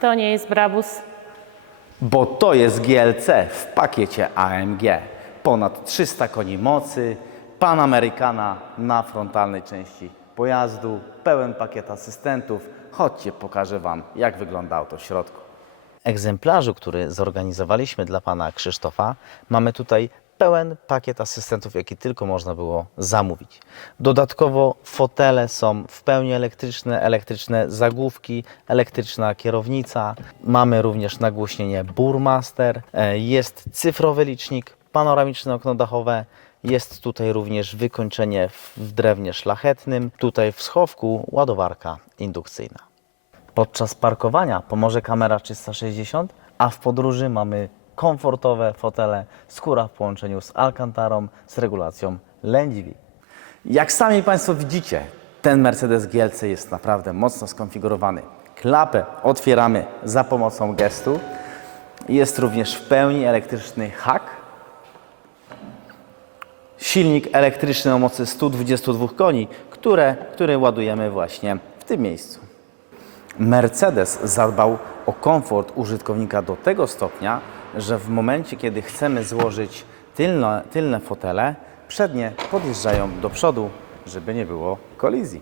To nie jest Brabus. Bo to jest GLC w pakiecie AMG. Ponad 300 koni mocy, Panamericana na frontalnej części pojazdu, pełen pakiet asystentów. Chodźcie, pokażę Wam, jak wygląda auto w środku. Egzemplarzu, który zorganizowaliśmy dla Pana Krzysztofa, mamy tutaj pełen pakiet asystentów, jaki tylko można było zamówić. Dodatkowo fotele są w pełni elektryczne, elektryczne zagłówki, elektryczna kierownica. Mamy również nagłośnienie Burmaster, e, jest cyfrowy licznik, panoramiczne okno dachowe, jest tutaj również wykończenie w drewnie szlachetnym, tutaj w schowku ładowarka indukcyjna. Podczas parkowania pomoże kamera 360, a w podróży mamy komfortowe fotele, skóra w połączeniu z Alcantarą z regulacją lędźwi. Jak sami Państwo widzicie, ten Mercedes GLC jest naprawdę mocno skonfigurowany. Klapę otwieramy za pomocą gestu. Jest również w pełni elektryczny hak. Silnik elektryczny o mocy 122 koni, które, który ładujemy właśnie w tym miejscu. Mercedes zadbał o komfort użytkownika do tego stopnia, że w momencie, kiedy chcemy złożyć tylne, tylne fotele, przednie podjeżdżają do przodu, żeby nie było kolizji.